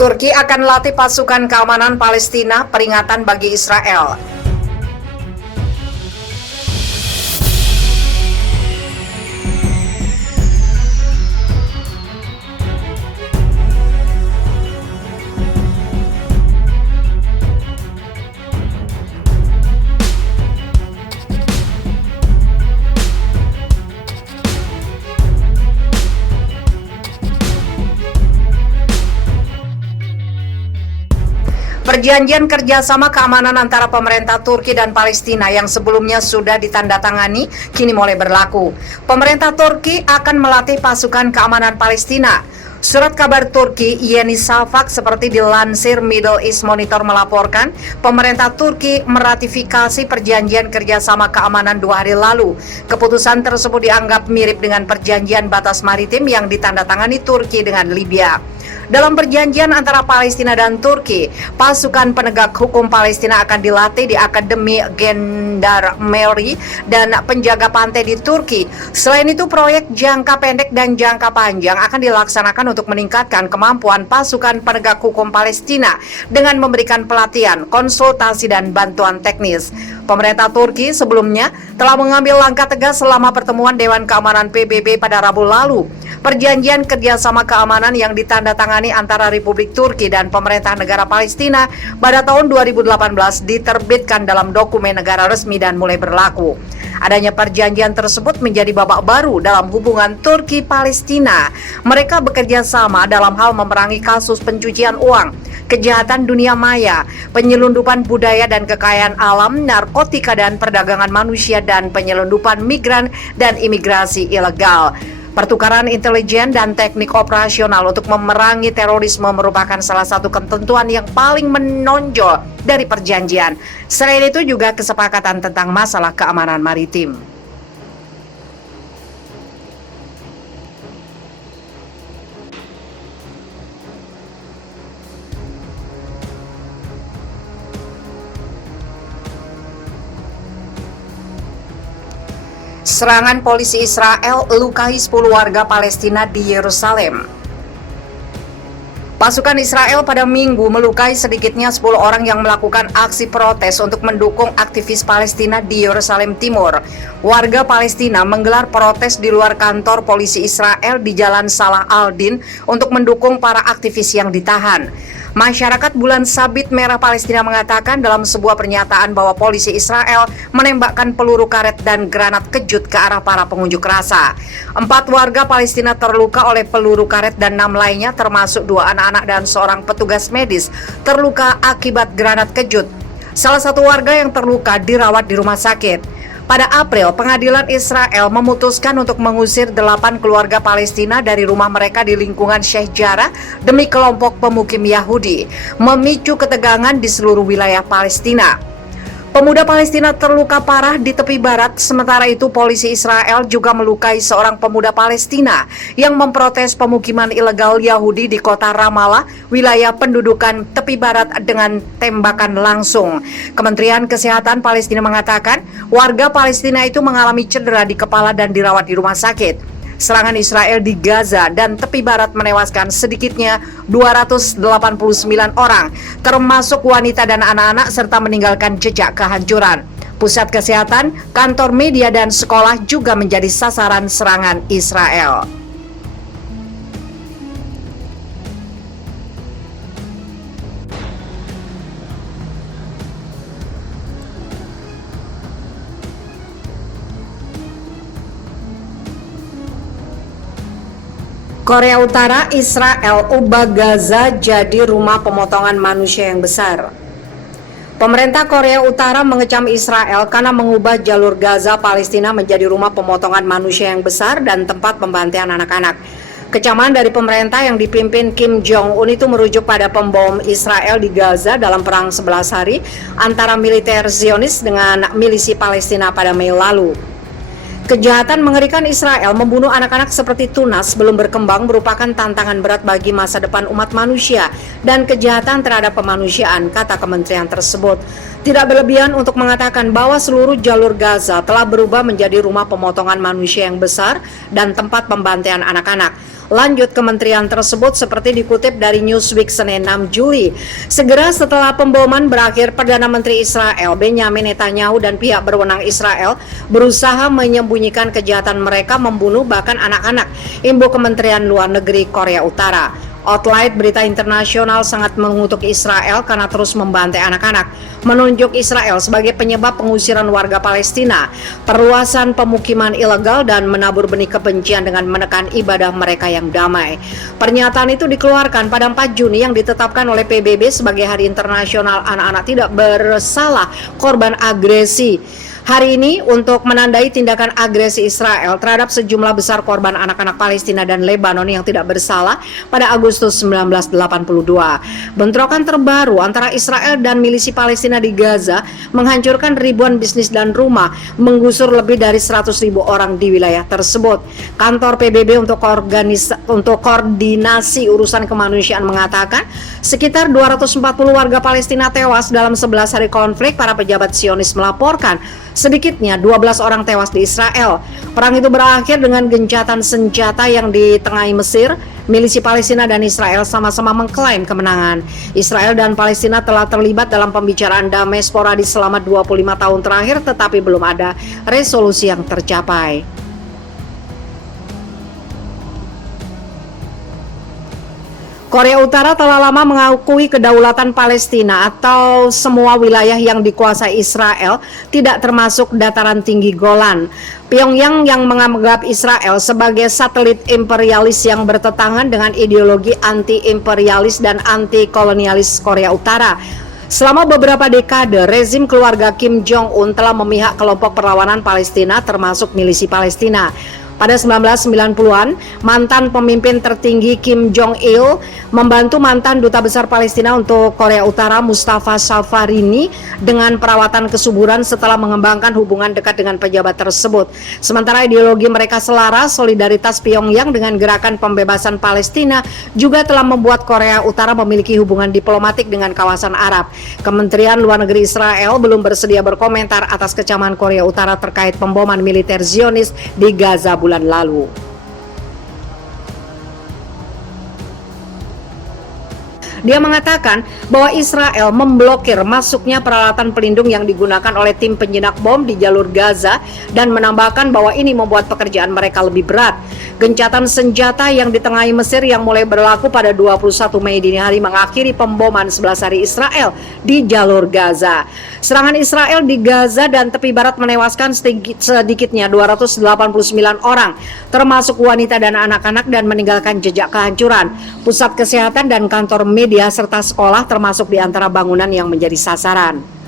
Turki akan latih pasukan keamanan Palestina, peringatan bagi Israel. Perjanjian kerjasama keamanan antara pemerintah Turki dan Palestina yang sebelumnya sudah ditandatangani kini mulai berlaku. Pemerintah Turki akan melatih pasukan keamanan Palestina. Surat kabar Turki Yeni Şafak seperti dilansir Middle East Monitor melaporkan, pemerintah Turki meratifikasi perjanjian kerjasama keamanan 2 hari lalu. Keputusan tersebut dianggap mirip dengan perjanjian batas maritim yang ditandatangani Turki dengan Libya. Dalam perjanjian antara Palestina dan Turki, pasukan penegak hukum Palestina akan dilatih di Akademi Gendarmeri dan penjaga pantai di Turki. Selain itu, proyek jangka pendek dan jangka panjang akan dilaksanakan untuk meningkatkan kemampuan pasukan penegak hukum Palestina dengan memberikan pelatihan, konsultasi, dan bantuan teknis. Pemerintah Turki sebelumnya telah mengambil langkah tegas selama pertemuan Dewan Keamanan PBB pada Rabu lalu. Perjanjian kerjasama keamanan yang ditandatangani antara Republik Turki dan pemerintah negara Palestina pada tahun 2018 diterbitkan dalam dokumen negara resmi dan mulai berlaku. Adanya perjanjian tersebut menjadi babak baru dalam hubungan Turki-Palestina. Mereka bekerja sama dalam hal memerangi kasus pencucian uang, kejahatan dunia maya, penyelundupan budaya dan kekayaan alam, narkotika dan perdagangan manusia, dan penyelundupan migran dan imigrasi ilegal. Pertukaran intelijen dan teknik operasional untuk memerangi terorisme merupakan salah satu ketentuan yang paling menonjol dari perjanjian. Selain itu juga kesepakatan tentang masalah keamanan maritim. Serangan polisi Israel lukai 10 warga Palestina di Yerusalem. Pasukan Israel pada Minggu melukai sedikitnya 10 orang yang melakukan aksi protes untuk mendukung aktivis Palestina di Yerusalem Timur. Warga Palestina menggelar protes di luar kantor polisi Israel di Jalan Salah al-Din untuk mendukung para aktivis yang ditahan. Masyarakat Bulan Sabit Merah Palestina mengatakan dalam sebuah pernyataan bahwa polisi Israel menembakkan peluru karet dan granat kejut ke arah para pengunjuk rasa. 4 warga Palestina terluka oleh peluru karet dan 6 lainnya termasuk 2 anak-anak dan seorang petugas medis terluka akibat granat kejut. Salah satu warga yang terluka dirawat di rumah sakit. Pada April, pengadilan Israel memutuskan untuk mengusir 8 keluarga Palestina dari rumah mereka di lingkungan Sheikh Jarrah demi kelompok pemukim Yahudi, memicu ketegangan di seluruh wilayah Palestina. Pemuda Palestina terluka parah di tepi barat, sementara itu polisi Israel juga melukai seorang pemuda Palestina yang memprotes pemukiman ilegal Yahudi di kota Ramallah, wilayah pendudukan tepi barat dengan tembakan langsung. Kementerian Kesehatan Palestina mengatakan warga Palestina itu mengalami cedera di kepala dan dirawat di rumah sakit. Serangan Israel di Gaza dan tepi barat menewaskan sedikitnya 289 orang, termasuk wanita dan anak-anak, serta meninggalkan jejak kehancuran. Pusat kesehatan, kantor media, dan sekolah juga menjadi sasaran serangan Israel. Korea Utara, Israel ubah Gaza jadi rumah pemotongan manusia yang besar. Pemerintah Korea Utara mengecam Israel karena mengubah jalur Gaza Palestina menjadi rumah pemotongan manusia yang besar dan tempat pembantaian anak-anak. Kecaman dari pemerintah yang dipimpin Kim Jong-un itu merujuk pada pembom Israel di Gaza dalam perang 11 hari antara militer Zionis dengan milisi Palestina pada Mei lalu. Kejahatan mengerikan Israel membunuh anak-anak seperti tunas belum berkembang merupakan tantangan berat bagi masa depan umat manusia dan kejahatan terhadap kemanusiaan, kata kementerian tersebut. Tidak berlebihan untuk mengatakan bahwa seluruh jalur Gaza telah berubah menjadi rumah pemotongan manusia yang besar dan tempat pembantaian anak-anak. Lanjut kementerian tersebut seperti dikutip dari Newsweek Senin 6 Juli. Segera setelah pemboman berakhir, Perdana Menteri Israel Benyamin Netanyahu dan pihak berwenang Israel berusaha menyembunyikan kejahatan mereka membunuh bahkan anak-anak. Imbu Kementerian Luar Negeri Korea Utara. Outlet berita internasional sangat mengutuk Israel karena terus membantai anak-anak, menunjuk Israel sebagai penyebab pengusiran warga Palestina, perluasan pemukiman ilegal, dan menabur benih kebencian dengan menekan ibadah mereka yang damai. Pernyataan itu dikeluarkan pada 4 Juni yang ditetapkan oleh PBB sebagai Hari Internasional Anak-anak Tidak Bersalah Korban Agresi. Hari ini untuk menandai tindakan agresi Israel terhadap sejumlah besar korban anak-anak Palestina dan Lebanon yang tidak bersalah pada Agustus 1982. Bentrokan terbaru antara Israel dan milisi Palestina di Gaza menghancurkan ribuan bisnis dan rumah, menggusur lebih dari 100.000 orang di wilayah tersebut. Kantor PBB untuk koordinasi urusan kemanusiaan mengatakan sekitar 240 warga Palestina tewas dalam 11 hari konflik. Para pejabat Zionis melaporkan sedikitnya 12 orang tewas di Israel. Perang itu berakhir dengan gencatan senjata yang ditengahi Mesir. Milisi Palestina dan Israel sama-sama mengklaim kemenangan. Israel dan Palestina telah terlibat dalam pembicaraan damai sporadis selama 25 tahun terakhir, tetapi belum ada resolusi yang tercapai. Korea Utara telah lama mengakui kedaulatan Palestina atau semua wilayah yang dikuasai Israel, tidak termasuk dataran tinggi Golan. Pyongyang yang menganggap Israel sebagai satelit imperialis yang bertentangan dengan ideologi anti-imperialis dan anti-kolonialis Korea Utara. Selama beberapa dekade, rezim keluarga Kim Jong-un telah memihak kelompok perlawanan Palestina termasuk milisi Palestina. Pada 1990-an, mantan pemimpin tertinggi Kim Jong-il membantu mantan duta besar Palestina untuk Korea Utara Mustafa Safarini dengan perawatan kesuburan setelah mengembangkan hubungan dekat dengan pejabat tersebut. Sementara ideologi mereka selaras, solidaritas Pyongyang dengan gerakan pembebasan Palestina juga telah membuat Korea Utara memiliki hubungan diplomatik dengan kawasan Arab. Kementerian Luar Negeri Israel belum bersedia berkomentar atas kecaman Korea Utara terkait pemboman militer Zionis di Gaza bulan lalu. Dia mengatakan bahwa Israel memblokir masuknya peralatan pelindung yang digunakan oleh tim penjinak bom di jalur Gaza dan menambahkan bahwa ini membuat pekerjaan mereka lebih berat. Gencatan senjata yang ditengahi Mesir yang mulai berlaku pada 21 Mei dini hari mengakhiri pemboman 11 hari Israel di jalur Gaza. Serangan Israel di Gaza dan tepi barat menewaskan sedikitnya 289 orang, termasuk wanita dan anak-anak, dan meninggalkan jejak kehancuran. Pusat kesehatan dan kantor media serta sekolah termasuk di antara bangunan yang menjadi sasaran.